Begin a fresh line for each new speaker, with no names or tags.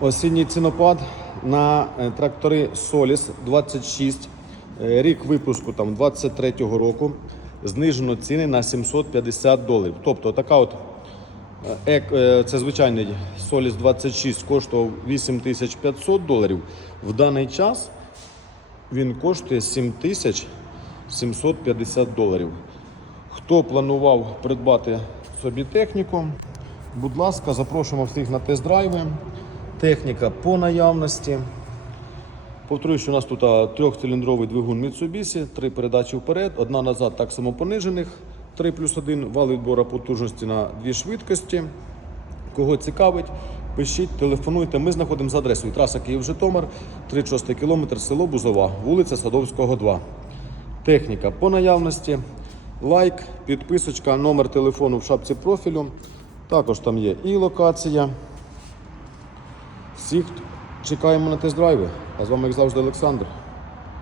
Осінній цінопад на е, трактори Solis 26, е, рік випуску там 23-го року. Знижено ціни на 750 доларів. Тобто така от е, це звичайний Solis 26 коштував 8500 доларів. В даний час він коштує 7750 доларів. Хто планував придбати собі техніку, будь ласка, запрошуємо всіх на тест-драйви. Техніка по наявності. Повторюю, що у нас тут трьохциліндровий двигун Mitsubishi, три передачі вперед, одна назад, так само понижених, 3 плюс 1, вал відбору потужності на дві швидкості. Кого цікавить, пишіть, телефонуйте. Ми знаходимо за адресою траса Київ-Житомир, 36 кілометр, село Бузова, вулиця Садовського, 2. Техніка по наявності. Лайк, підписочка, номер телефону в шапці профілю. Також там є і локація. Всіх чекаємо на тест-драйви. А з вами, як завжди, Олександр.